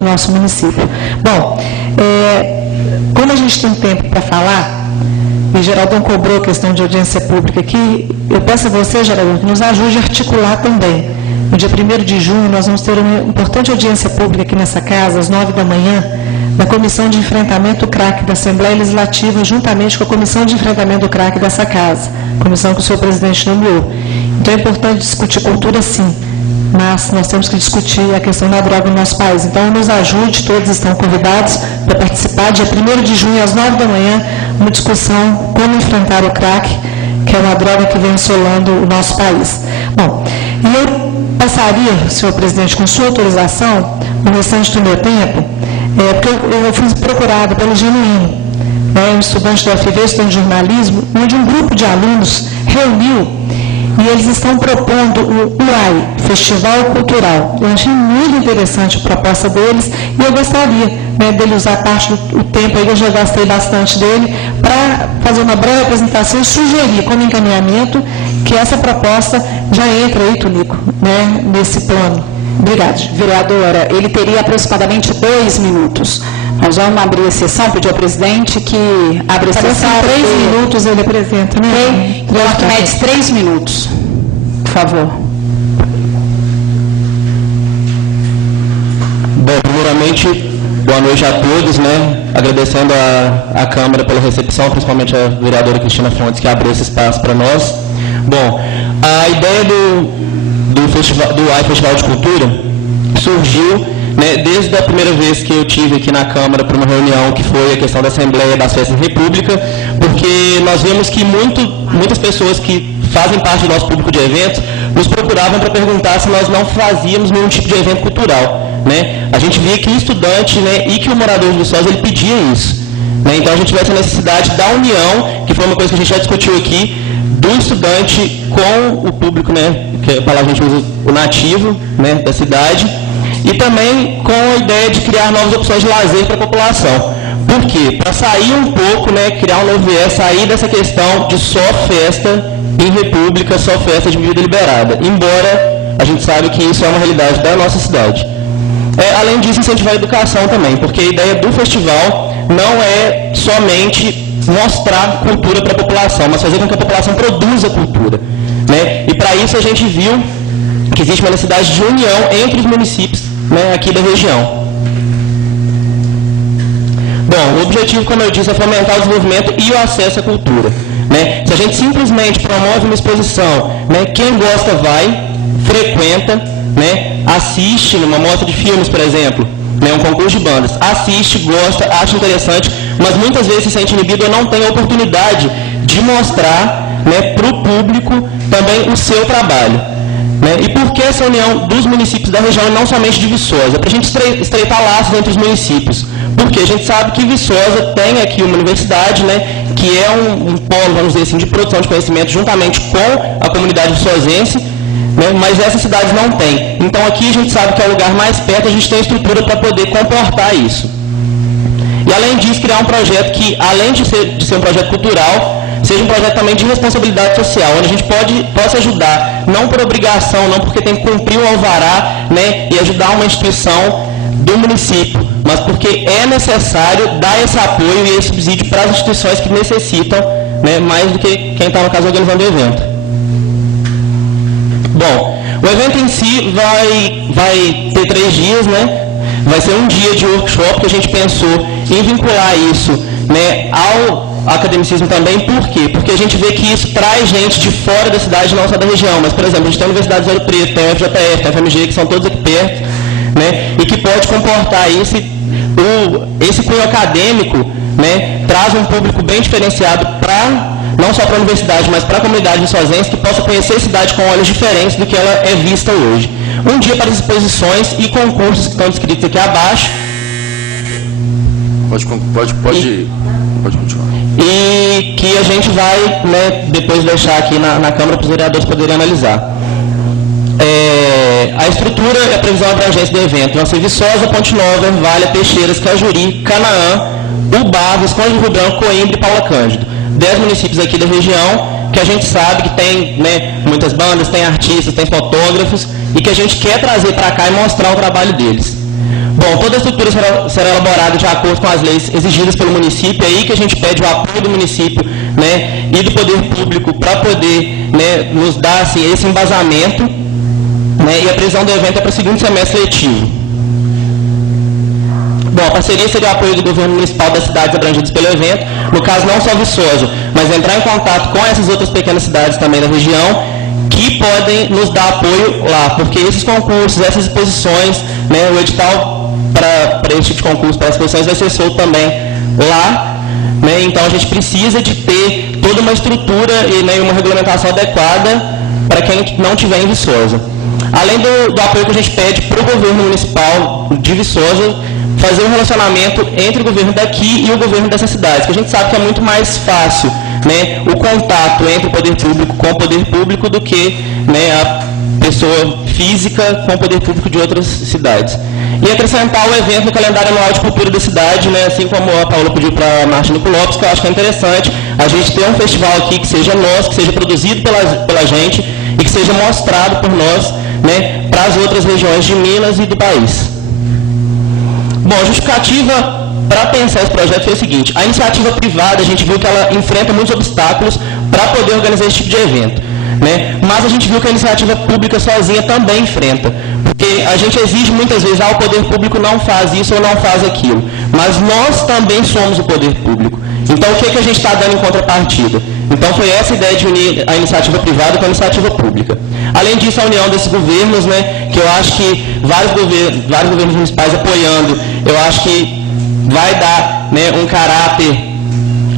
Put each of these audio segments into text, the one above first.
nosso município. Bom, como a gente tem tempo para falar, e Geraldão cobrou a questão de audiência pública aqui, eu peço a você, Geraldão, que nos ajude a articular também. No dia 1º de junho, nós vamos ter uma importante audiência pública aqui nessa casa, às 9 da manhã, na Comissão de Enfrentamento do CRAC da Assembleia Legislativa, juntamente com a Comissão de Enfrentamento do CRAC dessa casa, comissão que o senhor presidente nomeou. Então, é importante discutir cultura, sim, mas nós temos que discutir a questão da droga no nosso país. Então, nos ajude, todos estão convidados para participar, dia 1º de junho, às 9 da manhã, uma discussão como enfrentar o crack, que é uma droga que vem assolando o nosso país. Bom, e eu passaria, senhor presidente, com sua autorização, no restante do meu tempo, porque eu fui procurada pelo Genuíno, um estudante da UFV, estudante de jornalismo, onde um grupo de alunos reuniu e eles estão propondo o UAI, Festival Cultural. Eu achei muito interessante a proposta deles e eu gostaria dele usar parte do tempo, aí eu já gastei bastante dele, para fazer uma breve apresentação e sugerir como encaminhamento que essa proposta já entra aí, Tunico, nesse plano. Obrigada. Vereadora, ele teria aproximadamente 2 minutos. Nós vamos abrir a sessão, pedir ao presidente que abra a sessão. 3 minutos ele apresenta, né? Coloque médios 3 minutos, por favor. Bom, primeiramente, boa noite a todos, agradecendo a Câmara pela recepção, principalmente a vereadora Cristina Fontes, que abriu esse espaço para nós. Bom, a ideia do UAI Festival de Cultura surgiu desde a primeira vez que eu tive aqui na Câmara para uma reunião que foi a questão da Assembleia das Festas da República, porque nós vemos que muitas pessoas que fazem parte do nosso público de eventos nos procuravam para perguntar se nós não fazíamos nenhum tipo de evento cultural. A gente via que o estudante e que o morador de Viçosa ele pedia isso. Então a gente vê essa necessidade da união, que foi uma coisa que a gente já discutiu aqui, do estudante com o público, que é a palavra a gente usa, o nativo da cidade, e também com a ideia de criar novas opções de lazer para a população. Por quê? Para sair um pouco, criar um novo viés, sair dessa questão de só festa em república, só festa de bebida liberada, embora a gente sabe que isso é uma realidade da nossa cidade. Além disso, incentivar a educação também, porque a ideia do festival não é somente mostrar cultura para a população, mas fazer com que a população produza cultura. E para isso a gente viu que existe uma necessidade de união entre os municípios aqui da região. Bom, o objetivo, como eu disse, é fomentar o desenvolvimento e o acesso à cultura. Se a gente simplesmente promove uma exposição, quem gosta vai, frequenta, assiste numa mostra de filmes, por exemplo, um concurso de bandas, assiste, gosta, acha interessante, mas muitas vezes se sente inibido ou não tem a oportunidade de mostrar para o público também o seu trabalho. E por que essa união dos municípios da região e não somente de Viçosa? Para a gente estreitar laços entre os municípios. Porque a gente sabe que Viçosa tem aqui uma universidade, que é um polo, vamos dizer assim, de produção de conhecimento juntamente com a comunidade viçosense, mas essas cidades não têm. Então aqui a gente sabe que é o lugar mais perto, a gente tem estrutura para poder comportar isso. E além disso, criar um projeto que, além de ser um projeto cultural, seja um projeto também de responsabilidade social, onde a gente possa ajudar, não por obrigação, não porque tem que cumprir um alvará, e ajudar uma instituição do município, mas porque é necessário dar esse apoio e esse subsídio para as instituições que necessitam, mais do que quem está, no caso, organizando o evento. Bom, o evento em si vai ter 3 dias, vai ser um dia de workshop que a gente pensou em vincular isso ao academicismo também. Por quê? Porque a gente vê que isso traz gente de fora da cidade, não só da região, mas, por exemplo, a gente tem a Universidade de Ouro Preto, tem a FJF, tem a FMG, que são todos aqui perto, e que pode comportar esse cunho acadêmico, traz um público bem diferenciado não só para a universidade, mas para a comunidade viçosense, que possa conhecer a cidade com olhos diferentes do que ela é vista hoje. Um dia para as exposições e concursos que estão descritos aqui abaixo. Pode continuar. E que a gente vai, depois deixar aqui na Câmara para os vereadores poderem analisar. A estrutura e a previsão de abrangência do evento vão ser Viçosa, Ponte Nova, Valha, Peixeiras, Cajuri, Canaã, Ubá, Visconde de Rio Branco, Coimbra e Paula Cândido. 10 municípios aqui da região, que a gente sabe que tem muitas bandas, tem artistas, tem fotógrafos, e que a gente quer trazer para cá e mostrar o trabalho deles. Bom, toda a estrutura será elaborada de acordo com as leis exigidas pelo município, é aí que a gente pede o apoio do município, né, e do poder público para poder, né, nos dar assim, esse embasamento, né, e a previsão do evento é para o segundo semestre letivo. Bom, a parceria seria o apoio do governo municipal das cidades abrangidas pelo evento, no caso não só Viçosa, mas entrar em contato com essas outras pequenas cidades também da região, que podem nos dar apoio lá, porque esses concursos, essas exposições, né, o edital para esse tipo de concurso, para as exposições, vai ser solto também lá, né, então a gente precisa de ter toda uma estrutura e, né, uma regulamentação adequada para quem não tiver em Viçosa. Além do apoio que a gente pede para o governo municipal de Viçosa, fazer um relacionamento entre o governo daqui e o governo dessas cidades, que a gente sabe que é muito mais fácil, né, o contato entre o poder público com o poder público do que, né, a pessoa física com o poder público de outras cidades. E acrescentar o evento no calendário anual de cultura da cidade, né, assim como a Paula pediu para a Marta Nico Lopes, que eu acho que é interessante a gente ter um festival aqui que seja nosso, que seja produzido pela gente e que seja mostrado por nós, né, para as outras regiões de Minas e do país. Bom, a justificativa para pensar esse projeto foi o seguinte: a iniciativa privada, a gente viu que ela enfrenta muitos obstáculos para poder organizar esse tipo de evento, né? Mas a gente viu que a iniciativa pública sozinha também enfrenta, porque a gente exige muitas vezes, o poder público não faz isso ou não faz aquilo, mas nós também somos o poder público. Então, o que a gente está dando em contrapartida? Então, foi essa a ideia de unir a iniciativa privada com a iniciativa pública. Além disso, a união desses governos, né, que eu acho que vários governos municipais apoiando, eu acho que vai dar, né, um caráter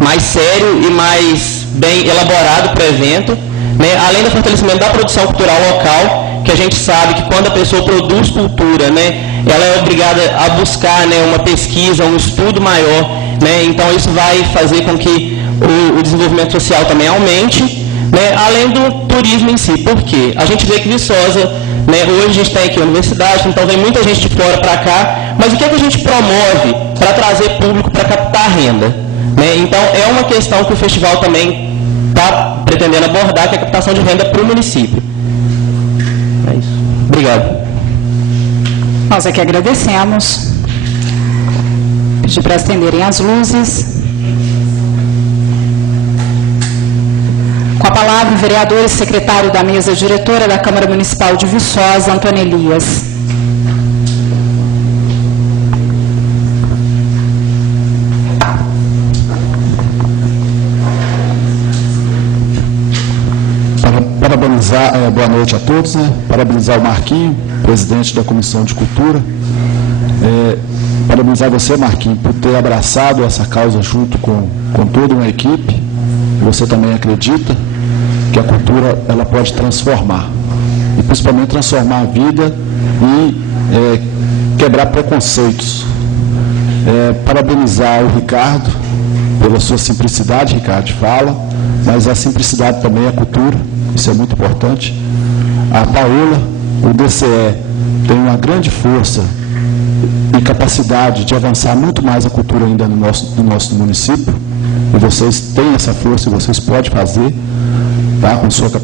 mais sério e mais bem elaborado para o evento, né, além do fortalecimento da produção cultural local, que a gente sabe que quando a pessoa produz cultura, né, ela é obrigada a buscar, né, uma pesquisa, um estudo maior, né, então isso vai fazer com que o desenvolvimento social também aumente, né, além do turismo em si. Por quê? A gente vê que Viçosa, né, hoje a gente tem aqui a universidade, então vem muita gente de fora para cá, mas o que a gente promove para trazer público para captar renda? Né? Então é uma questão que o festival também está pretendendo abordar, que é a captação de renda para o município. É isso. Obrigado. Nós aqui agradecemos. Pedir para acenderem as luzes. Com a palavra, o vereador e secretário da mesa diretora da Câmara Municipal de Viçosa, Antônio Elias. Parabenizar, boa noite a todos, né? Parabenizar o Marquinho, presidente da Comissão de Cultura. Parabenizar você, Marquinho, por ter abraçado essa causa junto com toda uma equipe. Você também acredita que a cultura ela pode transformar, e principalmente transformar a vida e quebrar preconceitos. Parabenizar o Ricardo pela sua simplicidade, Ricardo fala, mas a simplicidade também é a cultura, isso é muito importante. A Paola, o DCE, tem uma grande força e capacidade de avançar muito mais a cultura ainda no nosso município, e vocês têm essa força e vocês podem fazer, tá?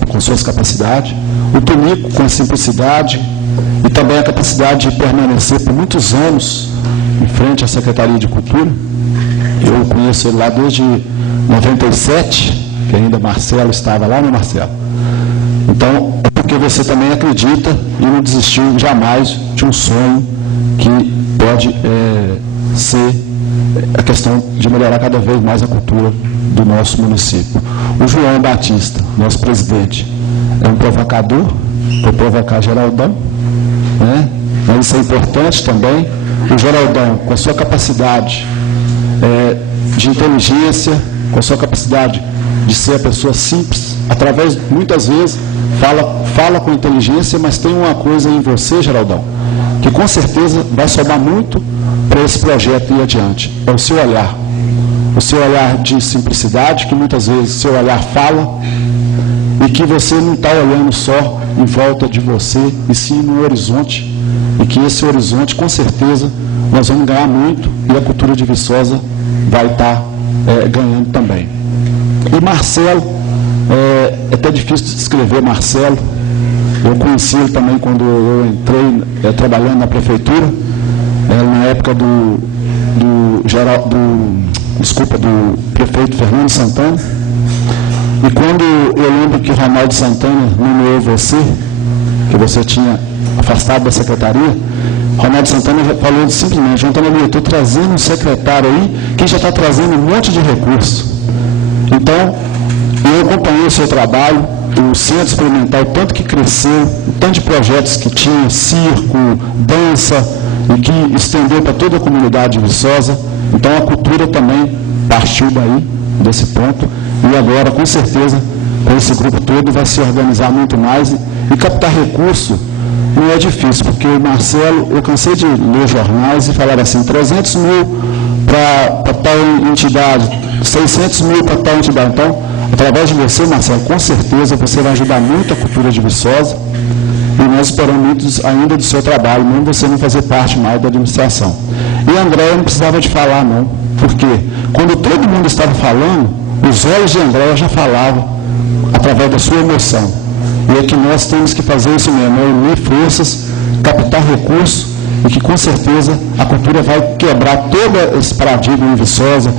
com suas capacidades. O Tonico, com a simplicidade e também a capacidade de permanecer por muitos anos em frente à Secretaria de Cultura. Eu conheço ele lá desde 97, que ainda Marcelo estava lá, né, Marcelo? Então, é porque você também acredita e não desistiu jamais de um sonho que pode ser a questão de melhorar cada vez mais a cultura do nosso município. O João Batista, nosso presidente, é um provocador, para provocar Geraldão, né? Mas isso é importante também. O Geraldão, com a sua capacidade de inteligência, com a sua capacidade de ser a pessoa simples, através, muitas vezes, fala com inteligência, mas tem uma coisa em você, Geraldão, que com certeza vai somar muito para esse projeto ir adiante. É o seu olhar. O seu olhar de simplicidade, que muitas vezes o seu olhar fala, e que você não está olhando só em volta de você, e sim no horizonte, e que esse horizonte, com certeza, nós vamos ganhar muito, e a cultura de Viçosa vai estar ganhando também. E Marcelo, é até difícil de descrever Marcelo, eu conheci ele também quando eu entrei trabalhando na prefeitura, na época do prefeito Fernando Santana. E quando eu lembro que Ronaldo Santana nomeou você, que você tinha afastado da secretaria, Ronaldo Santana falou simplesmente: Antônio, eu estou trazendo um secretário aí que já está trazendo um monte de recursos. Então, eu acompanhei o seu trabalho, o Centro Experimental, tanto que cresceu, o tanto de projetos que tinha, circo, dança, e que estendeu para toda a comunidade de Viçosa. Então, a cultura também partiu daí, desse ponto, e agora, com certeza, com esse grupo todo, vai se organizar muito mais, e captar recurso não é difícil, porque o Marcelo, eu cansei de ler jornais e falar assim, 300 mil para tal entidade, 600 mil para tal entidade. Então, através de você, Marcelo, com certeza você vai ajudar muito a cultura de Viçosa, e nós esperamos muito ainda do seu trabalho, mesmo você não fazer parte mais da administração. E a Andréia não precisava de falar, não, porque quando todo mundo estava falando, os olhos de Andréia já falavam através da sua emoção. E é que nós temos que fazer isso mesmo, é unir forças, captar recursos, e que com certeza a cultura vai quebrar todo esse paradigma em Viçosa,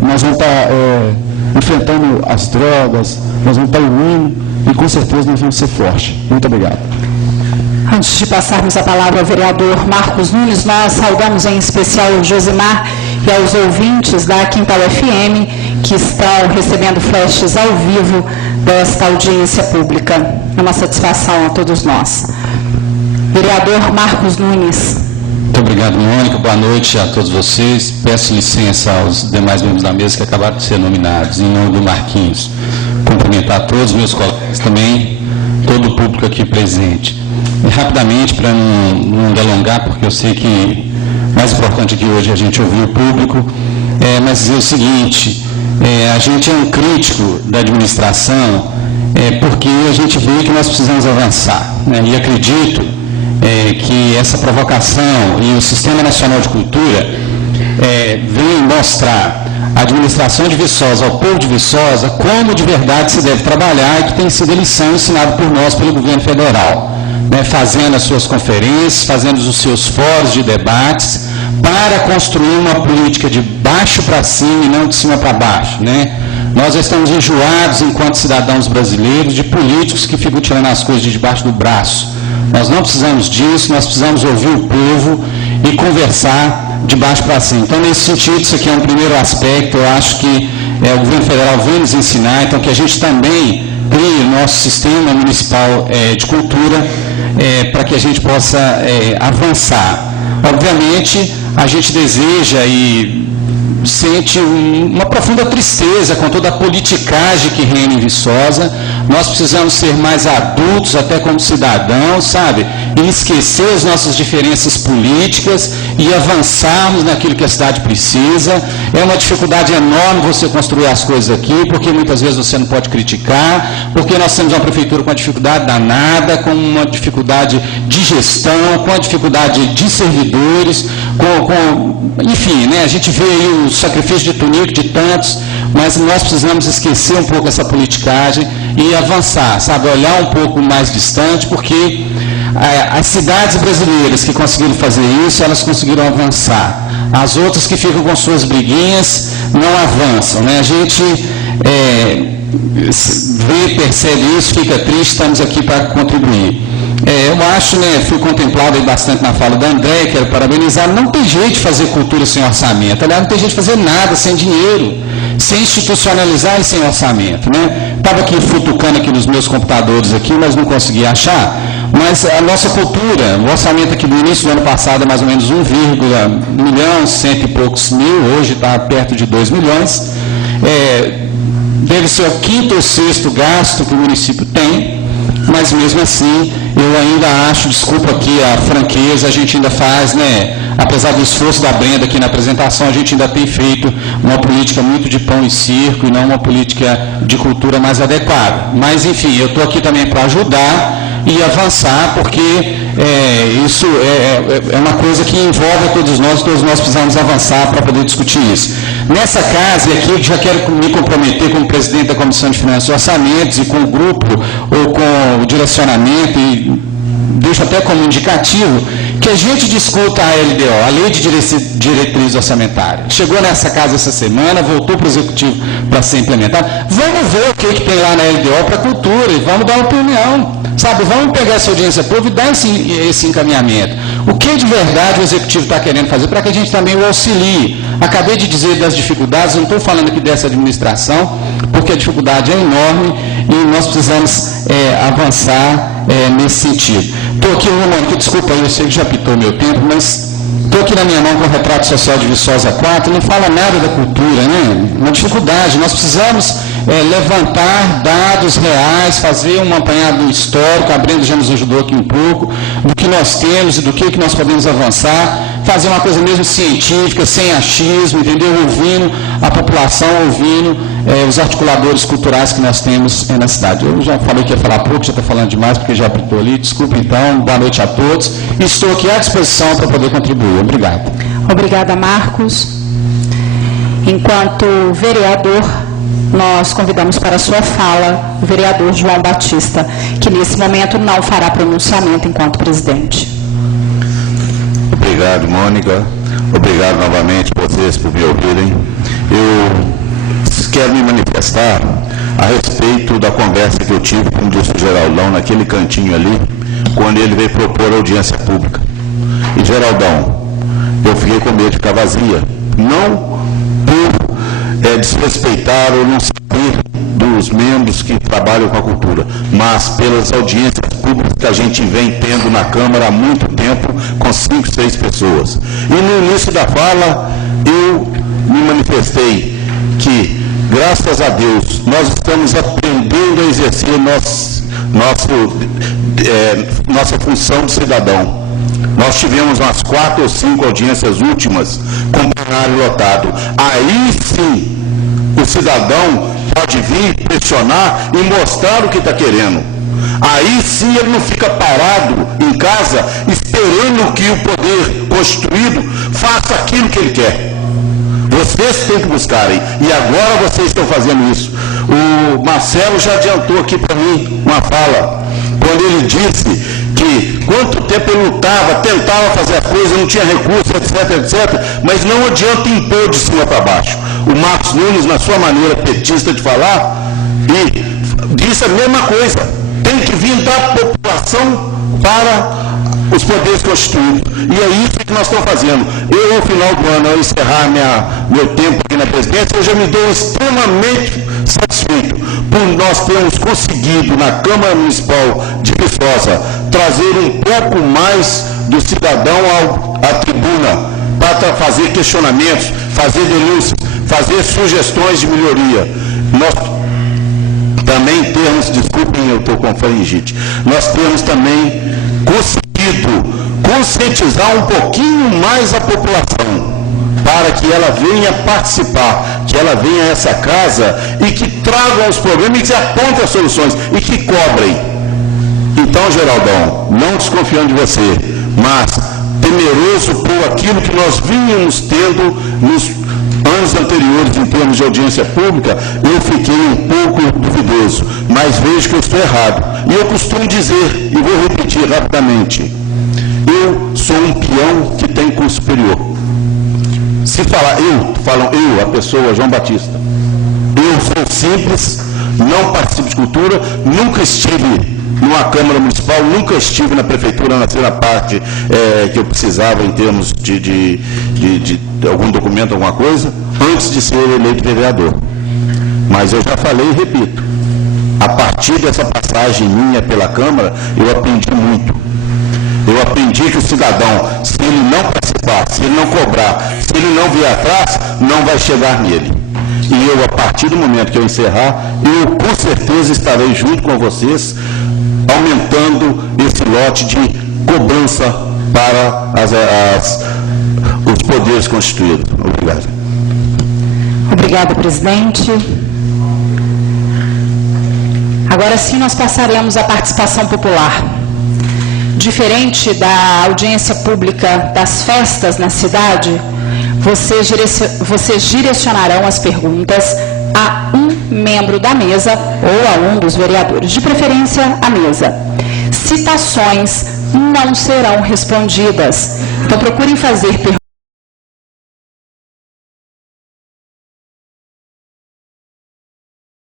nós vamos estar enfrentando as drogas, nós vamos estar unindo, e com certeza nós vamos ser fortes. Muito obrigado. Antes de passarmos a palavra ao vereador Marcos Nunes, nós saudamos em especial o Josimar e aos ouvintes da Quintal FM que estão recebendo flashes ao vivo desta audiência pública. É uma satisfação a todos nós. Vereador Marcos Nunes. Muito obrigado, Mônica. Boa noite a todos vocês. Peço licença aos demais membros da mesa que acabaram de ser nominados, em nome do Marquinhos. Cumprimentar todos os meus colegas também, todo o público aqui presente. E rapidamente, para não delongar, porque eu sei que o mais importante aqui hoje é a gente ouvir o público, mas dizer o seguinte, a gente é um crítico da administração, porque a gente vê que nós precisamos avançar, né? E acredito que essa provocação e o Sistema Nacional de Cultura vem mostrar a administração de Viçosa ao povo de Viçosa como de verdade se deve trabalhar e que tem sido a lição ensinada por nós pelo governo federal, né, fazendo as suas conferências, fazendo os seus fóruns de debates para construir uma política de baixo para cima e não de cima para baixo, né? Nós estamos enjoados, enquanto cidadãos brasileiros, de políticos que ficam tirando as coisas de debaixo do braço. Nós não precisamos disso, nós precisamos ouvir o povo e conversar de baixo para cima. Então, nesse sentido, isso aqui é um primeiro aspecto, eu acho que o governo federal vem nos ensinar, então que a gente também crie o nosso sistema municipal de cultura para que a gente possa avançar. Obviamente, a gente deseja e sente uma profunda tristeza com toda a politicagem que reina em Viçosa. Nós precisamos ser mais adultos, até como cidadãos, sabe? E esquecer as nossas diferenças políticas e avançarmos naquilo que a cidade precisa. É uma dificuldade enorme você construir as coisas aqui, porque muitas vezes você não pode criticar, porque nós temos uma prefeitura com uma dificuldade danada, com uma dificuldade de gestão, com a dificuldade de servidores, enfim, né? A gente vê aí o sacrifício de Tunico, de tantos, mas nós precisamos esquecer um pouco essa politicagem e avançar, sabe, olhar um pouco mais distante, porque as cidades brasileiras que conseguiram fazer isso, elas conseguiram avançar. As outras que ficam com suas briguinhas não avançam, né? A gente percebe isso, fica triste, estamos aqui para contribuir. Eu acho, né, fui contemplado aí bastante na fala da André, quero parabenizar, não tem jeito de fazer cultura sem orçamento, aliás, não tem jeito de fazer nada sem dinheiro, sem institucionalizar e sem orçamento, né? Estava aqui futucando aqui nos meus computadores aqui, mas não consegui achar, mas a nossa cultura, o orçamento aqui do início do ano passado é mais ou menos 1,1 milhão, cento e poucos mil, hoje está perto de 2 milhões, deve ser o 5º ou 6º gasto que o município tem, mas mesmo assim, eu ainda acho, desculpa aqui a franqueza, a gente ainda faz, né, apesar do esforço da Brenda aqui na apresentação, a gente ainda tem feito uma política muito de pão e circo e não uma política de cultura mais adequada. Mas, enfim, eu estou aqui também para ajudar e avançar, porque isso é uma coisa que envolve todos nós precisamos avançar para poder discutir isso. Nessa casa, e aqui já quero me comprometer como presidente da Comissão de Finanças e Orçamentos e com o grupo ou com o direcionamento, e deixo até como indicativo, que a gente discuta a LDO, a Lei de Diretrizes Orçamentárias. Chegou nessa casa essa semana, voltou para o Executivo para ser implementado. Vamos ver o que tem lá na LDO para a cultura e vamos dar opinião. Sabe, vamos pegar essa audiência pública e dar esse encaminhamento. O que de verdade o Executivo está querendo fazer para que a gente também o auxilie? Acabei de dizer das dificuldades, não estou falando aqui dessa administração, porque a dificuldade é enorme e nós precisamos avançar nesse sentido. Estou aqui, Mônica, desculpa, eu sei que já pitou o meu tempo, mas estou aqui na minha mão com o retrato social de Viçosa 4, não fala nada da cultura, né? Uma dificuldade, nós precisamos levantar dados reais, fazer um apanhado histórico, a Brenda já nos ajudou aqui um pouco, do que nós temos e do que nós podemos avançar, fazer uma coisa mesmo científica, sem achismo, entendeu? Ouvindo a população, ouvindo os articuladores culturais que nós temos na cidade. Eu já falei que ia falar pouco, já estou falando demais, porque já apitou ali, desculpa então, boa noite a todos, e estou aqui à disposição para poder contribuir. Obrigado. Obrigada, Marcos. Enquanto vereador, nós convidamos para a sua fala o vereador João Batista, que nesse momento não fará pronunciamento enquanto presidente. Obrigado, Mônica. Obrigado novamente vocês por me ouvirem. Eu quero me manifestar a respeito da conversa que eu tive com o ministro Geraldão naquele cantinho ali, quando ele veio propor a audiência pública. E, Geraldão, eu fiquei com medo de ficar vazia. Não por desrespeitar ou não saber dos membros que trabalham com a cultura, mas pelas audiências públicas que a gente vem tendo na Câmara há muito tempo, com 5, 6 pessoas. E no início da fala, eu me manifestei que, graças a Deus, nós estamos aprendendo a exercer nossa função de cidadão. Nós tivemos umas 4 ou 5 audiências últimas com plenário lotado. Aí sim, o cidadão pode vir pressionar e mostrar o que está querendo. Aí sim ele não fica parado em casa esperando que o poder constituído faça aquilo que ele quer. Vocês têm que buscarem. E agora vocês estão fazendo isso. O Marcelo já adiantou aqui para mim uma fala, quando ele disse que quanto tempo ele lutava, tentava fazer a coisa, não tinha recurso, etc, etc, mas não adianta impor de cima para baixo. O Marcos Nunes, na sua maneira petista de falar, e disse a mesma coisa. Tem que vir da população para os poderes constituídos. E é isso que nós estamos fazendo. Eu, ao final do ano, ao encerrar meu tempo aqui na presidência, eu já me dou extremamente satisfeito por nós termos conseguido, na Câmara Municipal de Viçosa, trazer um pouco mais do cidadão à tribuna, para fazer questionamentos, fazer denúncias, fazer sugestões de melhoria. Nós também temos, desculpem, eu estou com faringite, nós temos também conseguido conscientizar um pouquinho mais a população, para que ela venha participar, que ela venha a essa casa e que tragam os problemas e que apontem as soluções e que cobrem. Então, Geraldão, não desconfiando de você, mas temeroso por aquilo que nós vínhamos tendo nos anos anteriores em termos de audiência pública, eu fiquei um pouco duvidoso, mas vejo que eu estou errado. E eu costumo dizer, e vou repetir rapidamente, eu sou um peão que tem curso superior. Se falar eu, a pessoa, João Batista, eu sou simples, não participo de cultura, nunca estive numa Câmara Municipal, nunca estive na Prefeitura na parte que eu precisava em termos de algum documento, alguma coisa, antes de ser eleito vereador. Mas eu já falei e repito, a partir dessa passagem minha pela Câmara, eu aprendi muito. Eu aprendi que o cidadão, se ele não participar, se ele não cobrar, se ele não vier atrás, não vai chegar nele. E eu, a partir do momento que eu encerrar, eu com certeza estarei junto com vocês, aumentando esse lote de cobrança para os poderes constituídos. Obrigado. Obrigada, presidente. Agora sim nós passaremos à participação popular. Diferente da audiência pública das festas na cidade, vocês direcionarão as perguntas a um membro da mesa ou a um dos vereadores, de preferência a mesa. Citações não serão respondidas. Então, procurem fazer perguntas